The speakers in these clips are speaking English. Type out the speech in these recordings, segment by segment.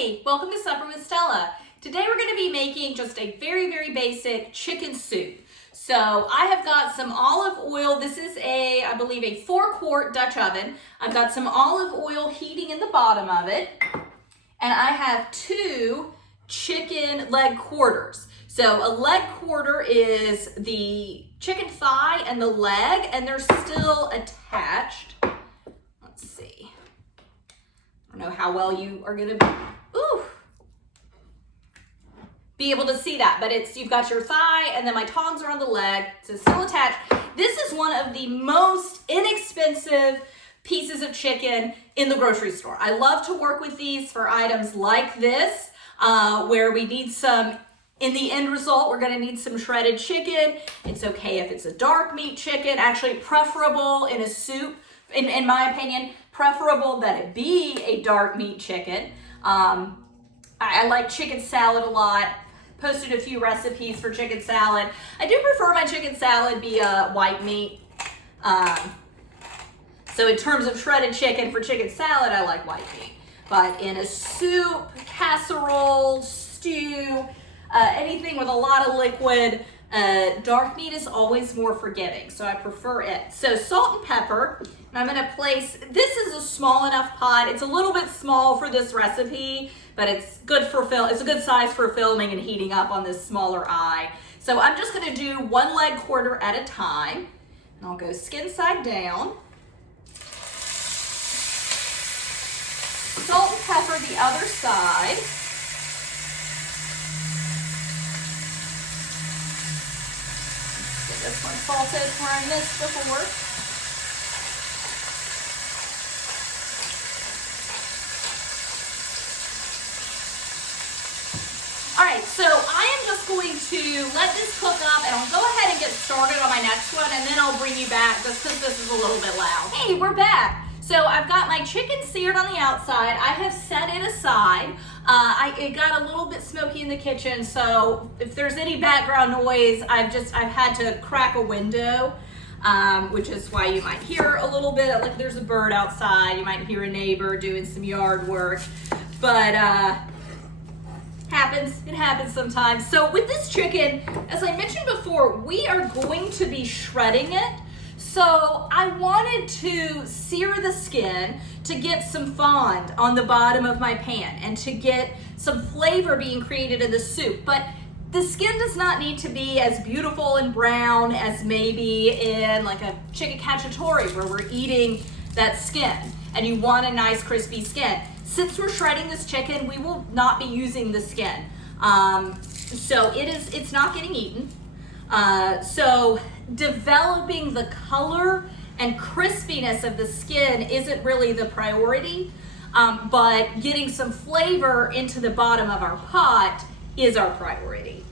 Hey, welcome to Supper with Stella. Today we're going to be making just a very basic chicken soup. So I have got some olive oil. This is I believe a 4-quart Dutch oven. I've got some olive oil heating in the bottom of it. And I have 2 chicken leg quarters. So a leg quarter is the chicken thigh and the leg, and they're still attached. Let's see. I don't know how well you are going to be able to see that, but you've got your thigh and then my tongs are on the leg, so it's still attached. This is one of the most inexpensive pieces of chicken in the grocery store. I love to work with these for items like this, where we need some, in the end result, we're gonna need some shredded chicken. It's okay if it's a dark meat chicken, actually preferable in a soup, in my opinion, preferable that it be a dark meat chicken. I like chicken salad a lot. Posted a few recipes for chicken salad. I do prefer my chicken salad be white meat. So in terms of shredded chicken for chicken salad, I like white meat. But in a soup, casserole, stew, anything with a lot of liquid, dark meat is always more forgiving, so I prefer it. So salt and pepper, and I'm gonna place, this is a small enough pot. It's a little bit small for this recipe, but it's good for it's a good size for filming and heating up on this smaller eye. So I'm just gonna do 1 leg quarter at a time, and I'll go skin side down. Salt and pepper the other side. Get this one salted where I missed before. All right, so I am just going to let this cook up, and I'll go ahead and get started on my next one, and then I'll bring you back just because this is a little bit loud. Hey, we're back. So I've got my chicken seared on the outside. I have set it aside. It got a little bit smoky in the kitchen, so if there's any background noise, I've had to crack a window, which is why you might hear a little bit, like there's a bird outside. You might hear a neighbor doing some yard work, but it happens sometimes. So with this chicken, as I mentioned before, we are going to be shredding it. So I wanted to sear the skin to get some fond on the bottom of my pan and to get some flavor being created in the soup. But the skin does not need to be as beautiful and brown as maybe in like a chicken cacciatore where we're eating that skin and you want a nice crispy skin. Since we're shredding this chicken, we will not be using the skin. So it's not getting eaten. So developing the color and crispiness of the skin isn't really the priority, but getting some flavor into the bottom of our pot is our priority.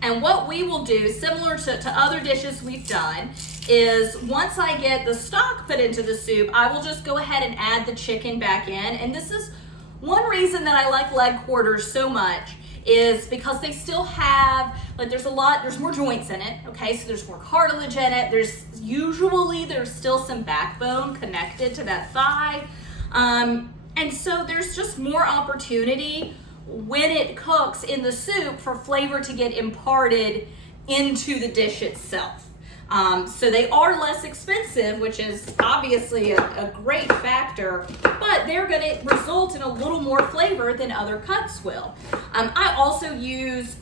And what we will do, similar to other dishes we've done, is once I get the stock put into the soup, I will just go ahead and add the chicken back in. And this is one reason that I like leg quarters so much, is because they still have, like there's more joints in it, okay? So there's more cartilage in it. There's still some backbone connected to that thigh. And so there's just more opportunity when it cooks in the soup for flavor to get imparted into the dish itself. So they are less expensive, which is obviously a great factor, but they're gonna result in a little more flavor than other cuts will. I also use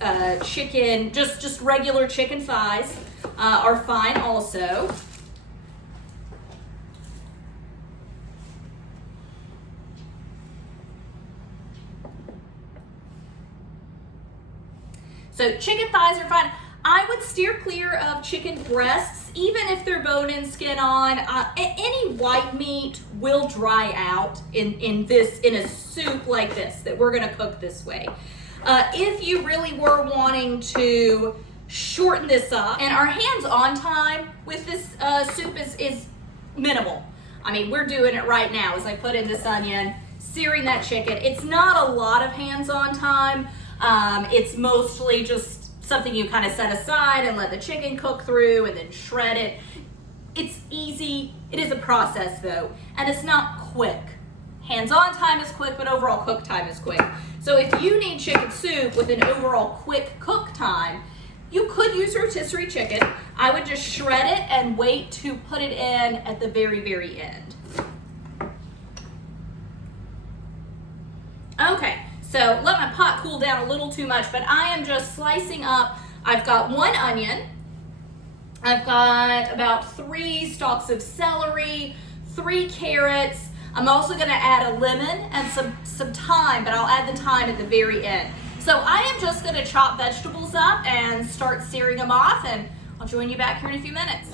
chicken, just regular chicken thighs are fine also. So chicken thighs are fine. I would steer clear of chicken breasts, even if they're bone-in skin on. Any white meat will dry out in a soup like this that we're gonna cook this way. If you really were wanting to shorten this up, and our hands-on time with this soup is minimal. I mean, we're doing it right now as I put in this onion, searing that chicken. It's not a lot of hands-on time. It's mostly just something you kind of set aside and let the chicken cook through and then shred it. It's easy. It is a process though, and it's not quick. Hands-on time is quick, but overall cook time is quick. So if you need chicken soup with an overall quick cook time, you could use rotisserie chicken. I would just shred it and wait to put it in at the very, very end. Okay, so let my pot cool down a little too much, but I am just slicing up. I've got 1 onion. I've got about 3 stalks of celery, 3 carrots. I'm also gonna add a lemon and some thyme, but I'll add the thyme at the very end. So I am just gonna chop vegetables up and start searing them off, and I'll join you back here in a few minutes.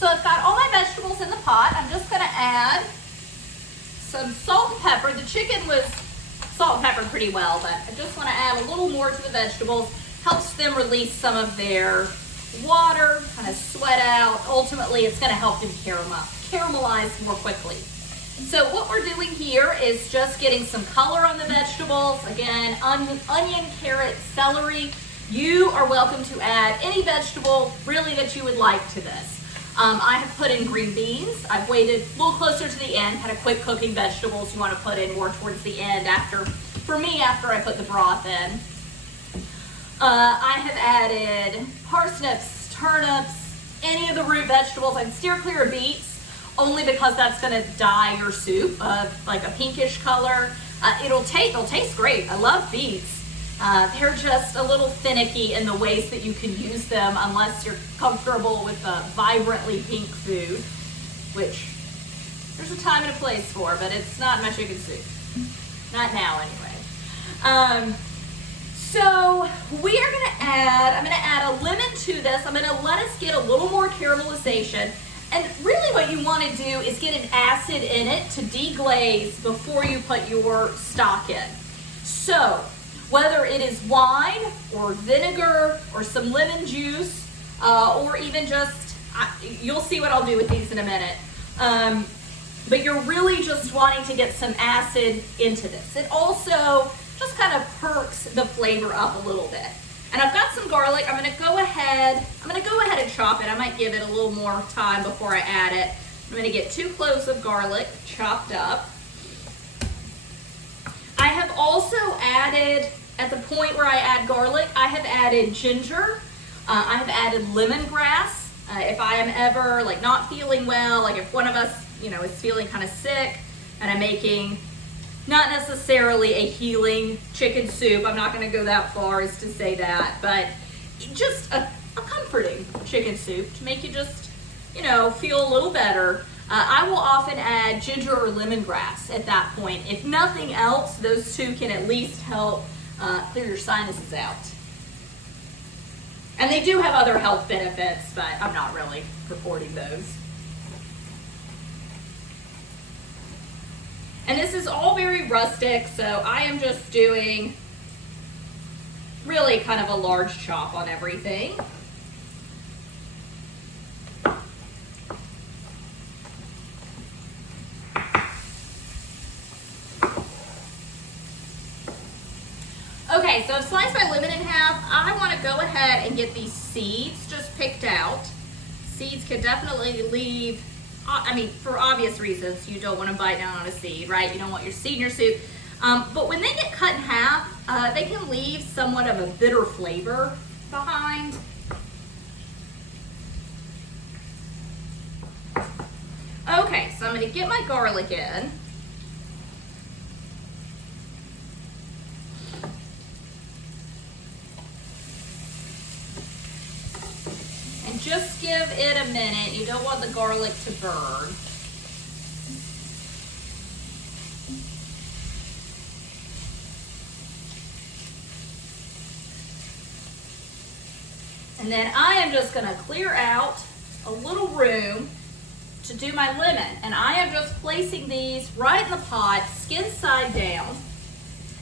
So I've got all my vegetables in the pot. I'm just gonna add some salt and pepper. The chicken was salt and peppered pretty well, but I just wanna add a little more to the vegetables. Helps them release some of their water, kind of sweat out. Ultimately, it's gonna help them caramelize more quickly. So what we're doing here is just getting some color on the vegetables. Again, onion, carrot, celery. You are welcome to add any vegetable really that you would like to this. I have put in green beans. I've waited a little closer to the end, kind of quick cooking vegetables you want to put in more towards the end for me, after I put the broth in. I have added parsnips, turnips, any of the root vegetables. I'd steer clear of beets, only because that's going to dye your soup like a pinkish color. They'll taste great. I love beets. They're just a little finicky in the ways that you can use them unless you're comfortable with a vibrantly pink food, which there's a time and a place for, but it's not in my chicken soup. Not now, anyway. So we are I'm gonna add a lemon to this. I'm gonna let us get a little more caramelization. And really what you wanna do is get an acid in it to deglaze before you put your stock in. So, whether it is wine or vinegar or some lemon juice, or even just, you'll see what I'll do with these in a minute. But you're really just wanting to get some acid into this. It also just kind of perks the flavor up a little bit. And I've got some garlic. I'm gonna go ahead and chop it. I might give it a little more time before I add it. I'm gonna get 2 cloves of garlic chopped up. I have also added, at the point where I add garlic, I have added ginger. I have added lemongrass. If I am ever not feeling well, like if one of us, is feeling kind of sick and I'm making not necessarily a healing chicken soup, I'm not gonna go that far as to say that, but just a comforting chicken soup to make you just, feel a little better. I will often add ginger or lemongrass at that point. If nothing else, those two can at least help clear your sinuses out. And they do have other health benefits, but I'm not really purporting those. And this is all very rustic, so I am just doing really kind of a large chop on everything. Okay, so I've sliced my lemon in half. I want to go ahead and get these seeds just picked out. Seeds can definitely leave, I mean, for obvious reasons, you don't want to bite down on a seed, right? You don't want your seed in your soup. But when they get cut in half, they can leave somewhat of a bitter flavor behind. Okay, so I'm going to get my garlic in. And just give it a minute. You don't want the garlic to burn. And then I am just going to clear out a little room to do my lemon. And I am just placing these right in the pot, skin side down.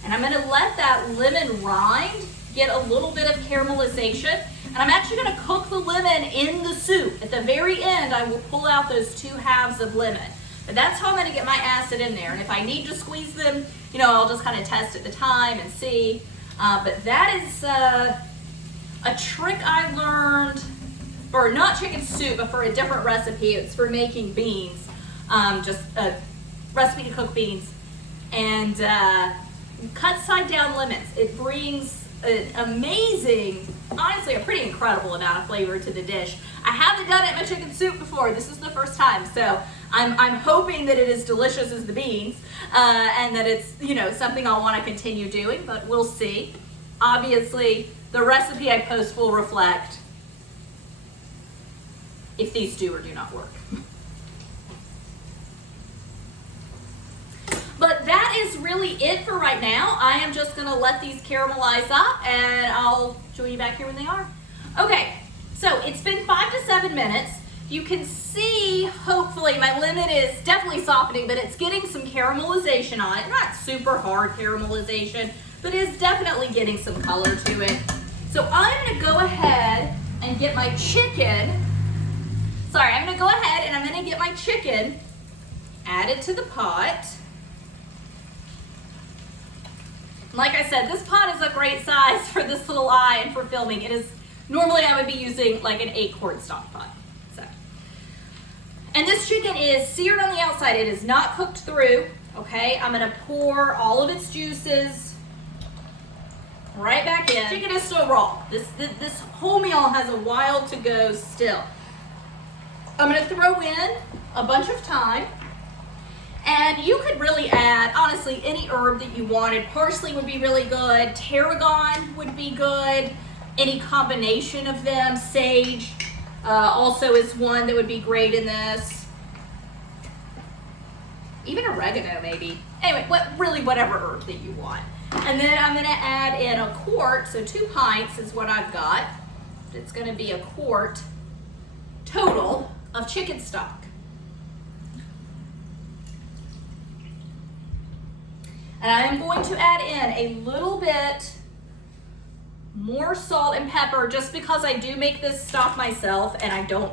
And I'm going to let that lemon rind get a little bit of caramelization. And I'm actually going to cook the lemon in the soup. At the very end, I will pull out those 2 halves of lemon. But that's how I'm going to get my acid in there. And if I need to squeeze them, you know, I'll just kind of test at the time and see. But that is a trick I learned, for not chicken soup, but for a different recipe. It's for making beans, just a recipe to cook beans. And cut side down lemons. It brings an amazing, honestly, a pretty incredible amount of flavor to the dish. I haven't done it in my chicken soup before. This is the first time, so I'm hoping that it is delicious as the beans, and that it's, you know, something I'll want to continue doing, but we'll see. Obviously, the recipe I post will reflect if these do or do not work. But that is really it for right now. I am just gonna let these caramelize up and I'll join you back here when they are. Okay, so it's been 5 to 7 minutes. You can see, hopefully, my lemon is definitely softening, but it's getting some caramelization on it. Not super hard caramelization, but it's definitely getting some color to it. So I'm gonna go ahead and get my chicken. Sorry, I'm gonna go ahead and I'm gonna get my chicken added to the pot. Like I said, this pot is a great size for this little eye and for filming. It is, normally I would be using like an 8-quart stock pot. So, and this chicken is seared on the outside. It is not cooked through, okay? I'm gonna pour all of its juices right back in. Chicken is still raw. This whole meal has a while to go still. I'm gonna throw in a bunch of thyme. And you could really add, honestly, any herb that you wanted. Parsley would be really good. Tarragon would be good. Any combination of them. Sage also is one that would be great in this. Even oregano, maybe. Anyway, whatever herb that you want. And then I'm going to add in a quart, so 2 pints is what I've got. It's going to be a quart total of chicken stock. And I am going to add in a little bit more salt and pepper just because I do make this stock myself and I don't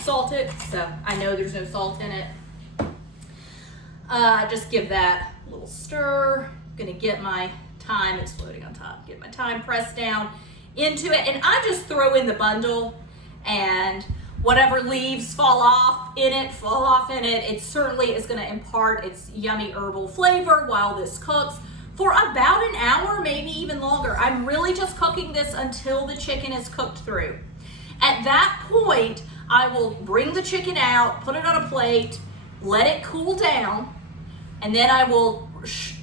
salt it, so I know there's no salt in it. Just give that a little stir. I'm gonna get my thyme, it's floating on top, get my thyme pressed down into it, and I just throw in the bundle, and whatever leaves fall off in it. It certainly is going to impart its yummy herbal flavor while this cooks for about an hour, maybe even longer. I'm really just cooking this until the chicken is cooked through. At that point, I will bring the chicken out, put it on a plate, let it cool down, and then I will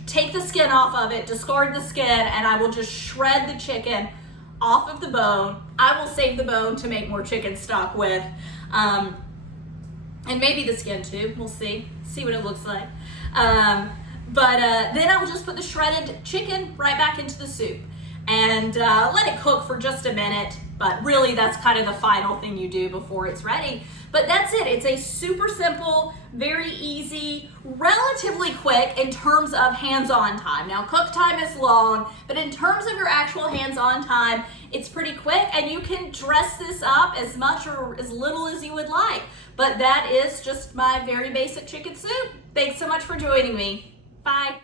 take the skin off of it, discard the skin, and I will just shred the chicken off of the bone. I will save the bone to make more chicken stock with, and maybe the skin too. We'll see what it looks like. But then I will just put the shredded chicken right back into the soup and let it cook for just a minute. But really, that's kind of the final thing you do before it's ready. But that's it. It's a super simple, very easy, relatively quick in terms of hands-on time. Now, cook time is long, but in terms of your actual hands-on time, it's pretty quick, and you can dress this up as much or as little as you would like. But that is just my very basic chicken soup. Thanks so much for joining me. Bye.